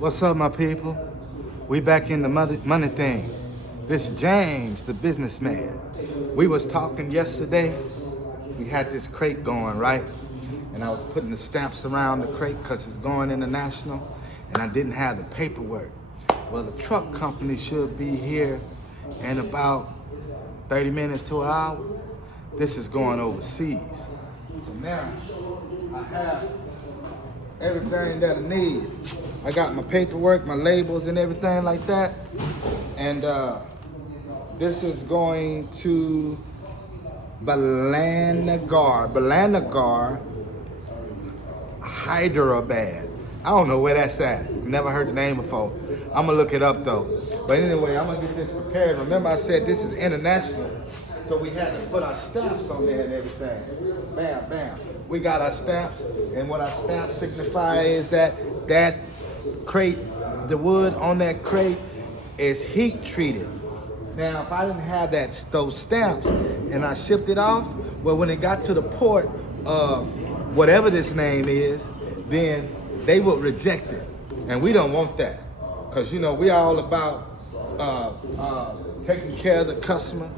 What's up, my people? We back in the money thing. This James, the businessman. We was talking yesterday. We had this crate going, right? And I was putting the stamps around the crate because it's going international, and I didn't have the paperwork. Well, the truck company should be here in about 30 minutes to an hour. This is going overseas. So now I have everything that I need. I got my paperwork, my labels, and everything like that. And this is going to Balanagar, Hyderabad. I don't know where that's at. Never heard the name before. I'm gonna look it up though. But anyway, I'm gonna get this prepared. Remember I said this is international. So we had to put our stamps on there and everything. Bam, bam. We got our stamps, and what our stamps signify is that crate, the wood on that crate is heat treated. Now, if I didn't have those stamps and I shipped it off, well, when it got to the port of whatever this name is, then they would reject it. And we don't want that. Because, we all about taking care of the customer.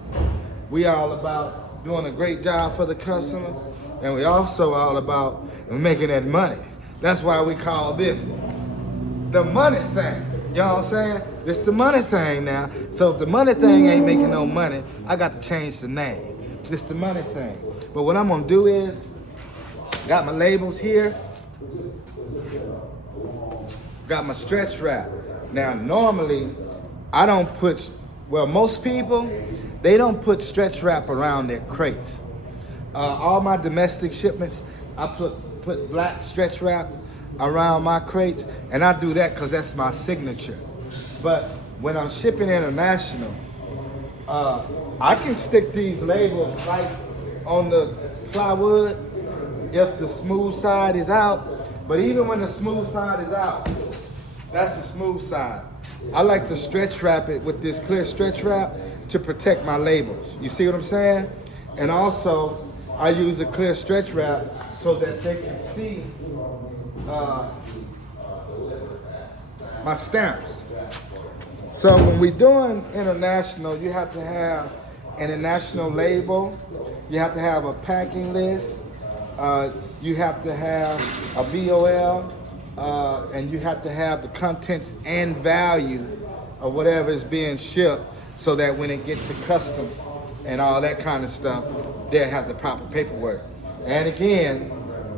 We all about doing a great job for the customer. And we also all about making that money. That's why we call this the money thing. You know what I'm saying? It's the money thing now. So if the money thing ain't making no money, I got to change the name. It's the money thing. But what I'm gonna do is, got my labels here, got my stretch wrap. Now normally, I don't put, most people, they don't put stretch wrap around their crates. All my domestic shipments, I put black stretch wrap around my crates, and I do that because that's my signature. But when I'm shipping international, I can stick these labels right on the plywood if the smooth side is out. But even when the smooth side is out, that's the smooth side. I like to stretch wrap it with this clear stretch wrap to protect my labels. You see what I'm saying? And also, I use a clear stretch wrap so that they can see my stamps. So when we're doing international, you have to have an international label. You have to have a packing list. You have to have a BOL. And you have to have the contents and value of whatever is being shipped so that when it gets to customs and all that kind of stuff, they'll have the proper paperwork. And again,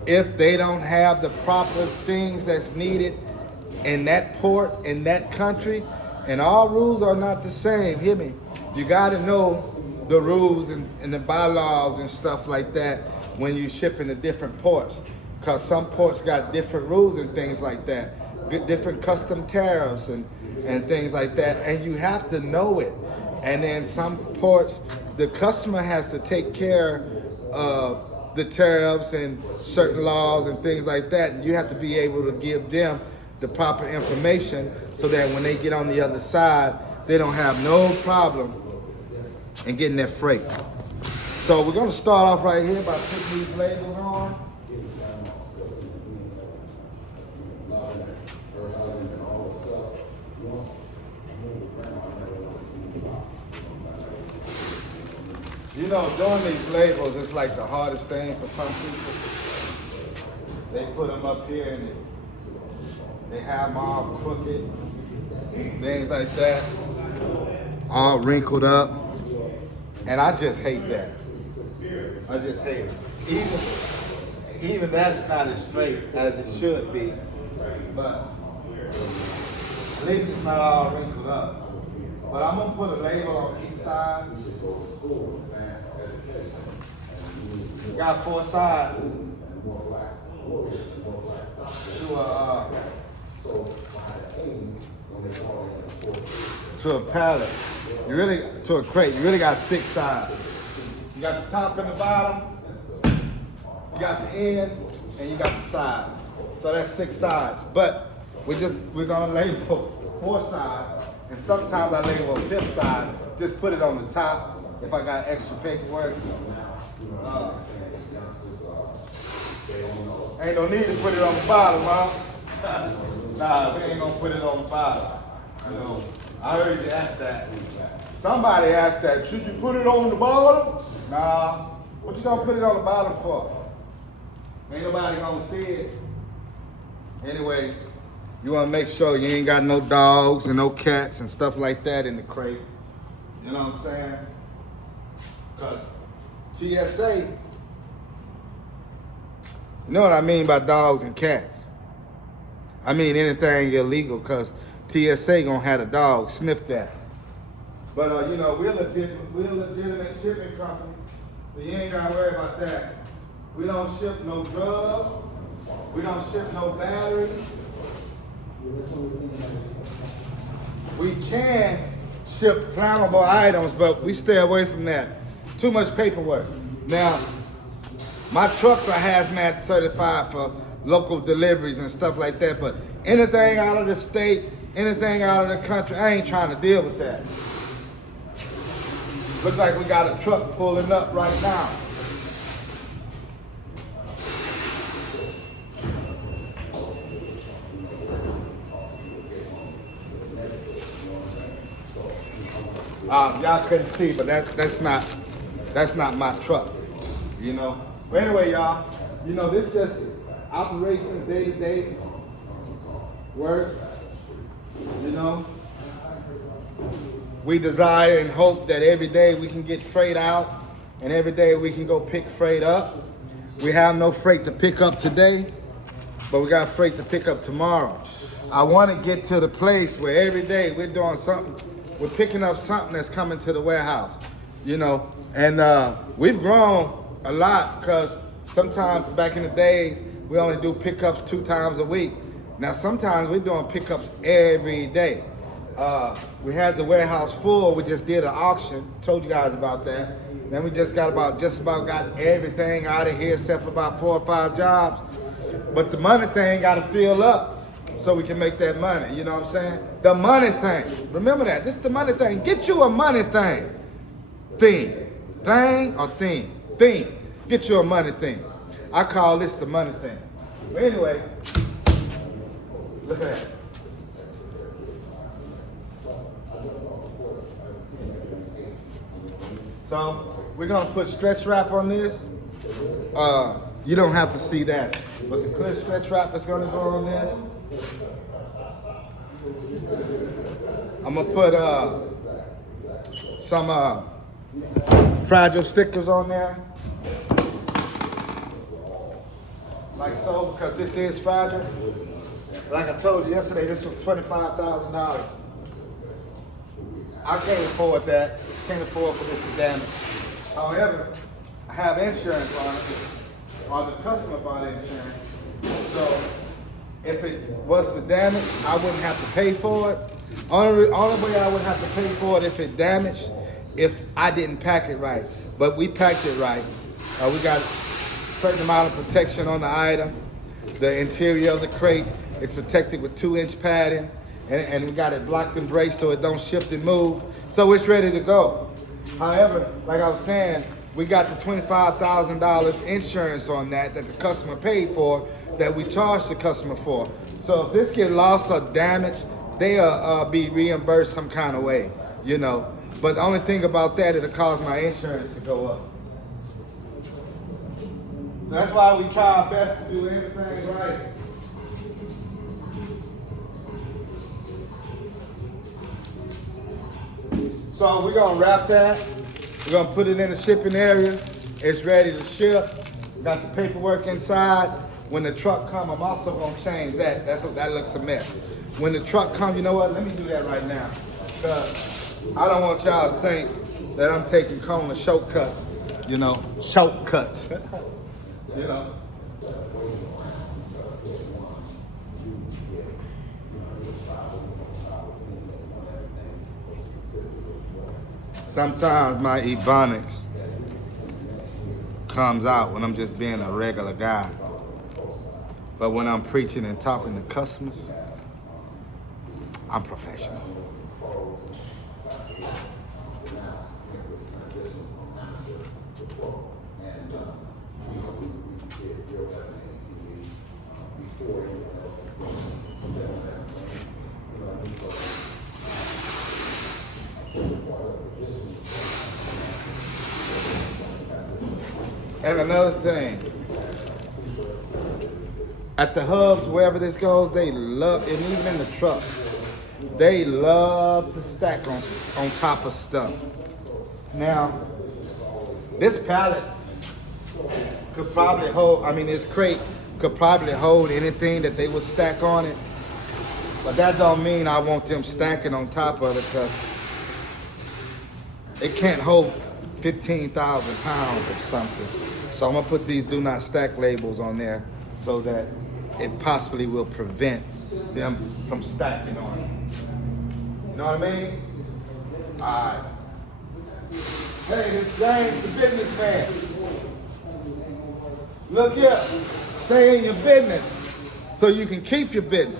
if they don't have the proper things that's needed in that port, in that country, and all rules are not the same, hear me? You gotta know the rules and the bylaws and stuff like that when you ship into different ports. Because some ports got different rules and things like that, different custom tariffs and things like that, and you have to know it. And then some ports, the customer has to take care of the tariffs and certain laws and things like that, and you have to be able to give them the proper information so that when they get on the other side, they don't have no problem in getting their freight. So we're gonna start off right here by putting these labels on. Doing these labels is like the hardest thing for some people. They put them up here and they have them all crooked, things like that, all wrinkled up. And I just hate that. I just hate it. Even that's not as straight as it should be, but at least it's not all wrinkled up. But I'm gonna put a label on each side. Got 4 sides to a pallet. To a crate. You really got 6 sides. You got the top and the bottom. You got the ends, and you got the sides. So that's 6 sides. But we're gonna label 4 sides, and sometimes I label a 5th side. Just put it on the top if I got extra paperwork. Ain't no need to put it on the bottom, huh? Nah, we ain't gonna put it on the bottom. You know, I heard you ask that. Somebody asked that, should you put it on the bottom? Nah, what you gonna put it on the bottom for? Ain't nobody gonna see it. Anyway, you wanna make sure you ain't got no dogs and no cats and stuff like that in the crate. You know what I'm saying? Cause TSA, you know what I mean by dogs and cats. I mean anything illegal, cause TSA gonna have a dog sniff that. But you know, we're a legitimate shipping company, so you ain't gotta worry about that. We don't ship no drugs, we don't ship no batteries. We can ship flammable items, but we stay away from that. Too much paperwork. Now, my trucks are hazmat certified for local deliveries and stuff like that, but anything out of the state, anything out of the country, I ain't trying to deal with that. Looks like we got a truck pulling up right now. Y'all couldn't see, but that's not my truck, you know. But anyway, y'all, you know, this just operations day-to-day work, you know. We desire and hope that every day we can get freight out and every day we can go pick freight up. We have no freight to pick up today, but we got freight to pick up tomorrow. I want to get to the place where every day we're doing something, we're picking up something that's coming to the warehouse, you know. And we've grown a lot because sometimes back in the days, we only do pickups 2 times a week. Now sometimes we're doing pickups every day. We had the warehouse full. We just did an auction. Told you guys about that. Then we just got about got everything out of here except for about 4 or 5 jobs. But the money thing got to fill up so we can make that money. You know what I'm saying? The money thing. Remember that. This is the money thing. Get you a money thing. Thing or thing? Thing. Get you a money thing. I call this the money thing. But anyway, look at that. So we're gonna put stretch wrap on this. You don't have to see that, but the clear stretch wrap is gonna go on this. I'm gonna put some fragile stickers on there, like so, because this is fragile. Like I told you yesterday, this was $25,000. I can't afford that. Can't afford for this to damage. However, I have insurance on it, or the customer bought insurance. So if it was to damage, I wouldn't have to pay for it. Only way I would have to pay for it if it damaged, if I didn't pack it right. But we packed it right. We got a certain amount of protection on the item. The interior of the crate is protected with 2-inch padding. And we got it blocked and braced so it don't shift and move. So it's ready to go. However, like I was saying, we got the $25,000 insurance on that the customer paid for, that we charged the customer for. So if this get lost or damaged, they'll be reimbursed some kind of way, you know. But the only thing about that, it'll cause my insurance to go up. So that's why we try our best to do everything right. So we're gonna wrap that. We're gonna put it in the shipping area. It's ready to ship. Got the paperwork inside. When the truck comes, I'm also gonna change that. That looks a mess. When the truck comes, you know what? Let me do that right now. I don't want y'all to think that I'm taking corner shortcuts. You know, shortcuts. You know. Sometimes my ebonics comes out when I'm just being a regular guy. But when I'm preaching and talking to customers, I'm professional. And another thing, at the hubs, wherever this goes, they love, and even in the trucks, they love to stack on top of stuff. Now, this pallet could probably hold, this crate could probably hold anything that they would stack on it. But that don't mean I want them stacking on top of it, because it can't hold 15,000 pounds or something. So I'm gonna put these do not stack labels on there so that it possibly will prevent them from stacking on it. You know what I mean? All right. Hey, this James, the businessman. Look here, stay in your business so you can keep your business.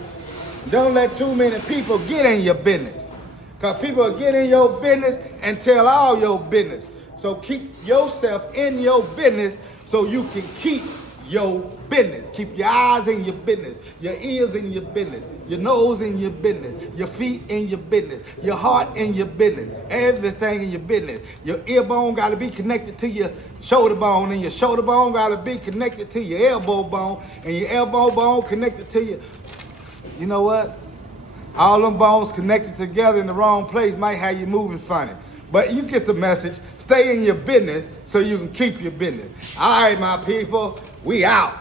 Don't let too many people get in your business, because people will get in your business and tell all your business. So keep yourself in your business so you can keep your business. Keep your eyes in your business, your ears in your business, your nose in your business, your feet in your business, your heart in your business, everything in your business. Your ear bone got to be connected to your shoulder bone, and your shoulder bone got to be connected to your elbow bone, and your elbow bone connected to your, you know what? All them bones connected together in the wrong place might have you moving funny. But you get the message. Stay in your business so you can keep your business. All right, my people, we out.